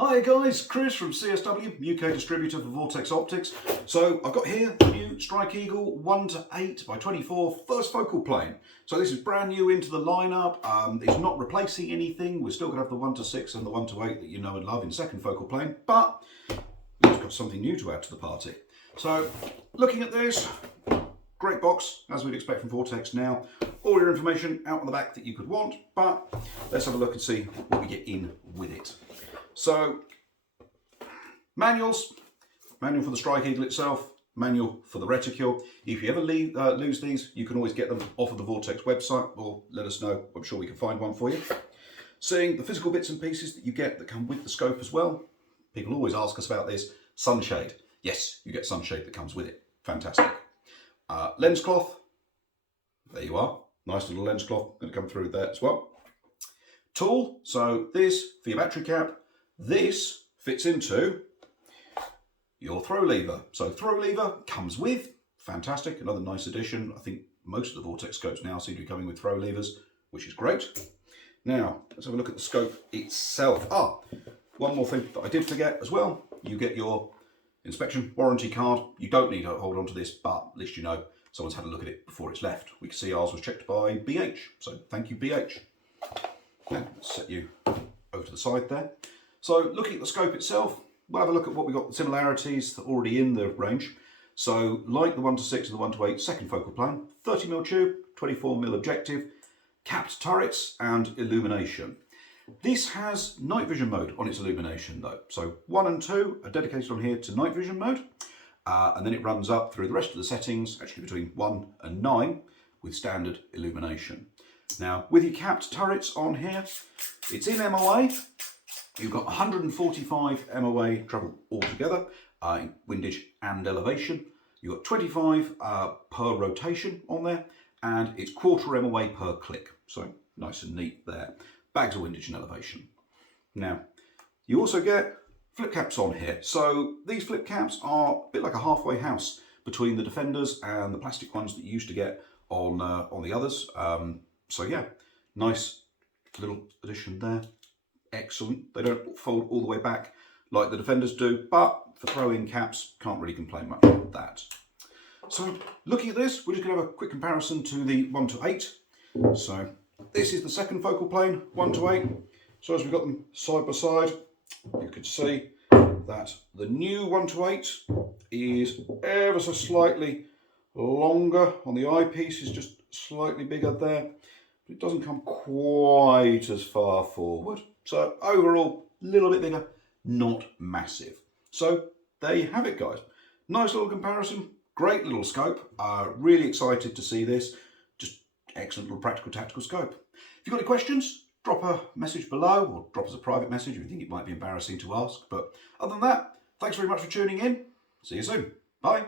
Hi guys, Chris from CSW, UK distributor for Vortex Optics. So I've got here the new Strike Eagle 1-8x24 first focal plane. So this is brand new into the lineup. It's not replacing anything. We're still going to have the 1-6 and the 1-8 that you know and love in second focal plane, but we've got something new to add to the party. So looking at this, great box, as we'd expect from Vortex now. All your information out on the back that you could want, but let's have a look and see what we get in with it. So, manual for the Strike Eagle itself, manual for the reticule. If you ever lose these, you can always get them off of the Vortex website, or let us know. I'm sure we can find one for you. Seeing the physical bits and pieces that you get that come with the scope as well. People always ask us about this. Sunshade. Yes, you get sunshade that comes with it. Fantastic. Lens cloth. There you are. Nice little lens cloth going to come through there as well. Tool. So this for your battery cap. This fits into your throw lever. So throw lever comes with, fantastic, another nice addition. I think most of the Vortex scopes now seem to be coming with throw levers, which is great. Now, let's have a look at the scope itself. One more thing that I did forget as well. You get your inspection warranty card. You don't need to hold on to this, but at least you know someone's had a look at it before it's left. We can see ours was checked by BH, so thank you BH. Now, let's set you over to the side there. So looking at the scope itself, we'll have a look at what we've got, the similarities that are already in the range. So like the 1-6 and the 1-8 second focal plane, 30mm tube, 24mm objective, capped turrets and illumination. This has night vision mode on its illumination though. So 1 and 2 are dedicated on here to night vision mode. And then it runs up through the rest of the settings, actually between 1 and 9 with standard illumination. Now with your capped turrets on here, it's in MOA. You've got 145 MOA travel altogether, windage and elevation. You've got 25 per rotation on there, and it's quarter MOA per click. So nice and neat there. Bags of windage and elevation. Now, you also get flip caps on here. So these flip caps are a bit like a halfway house between the Defenders and the plastic ones that you used to get on the others. So yeah, nice little addition there. Excellent. They don't fold all the way back like the Defenders do, but for throwing caps, can't really complain much about that. So looking at this, we're just going to have a quick comparison to the 1-8. So this is the second focal plane, 1-8. So as we've got them side by side, you could see that the new 1-8 is ever so slightly longer on the eyepiece, is just slightly bigger there. But it doesn't come quite as far forward. So overall, a little bit bigger, not massive. So there you have it, guys. Nice little comparison, great little scope. Really excited to see this. Just excellent little practical tactical scope. If you've got any questions, drop a message below or drop us a private message if you think it might be embarrassing to ask. But other than that, thanks very much for tuning in. See you soon. Bye.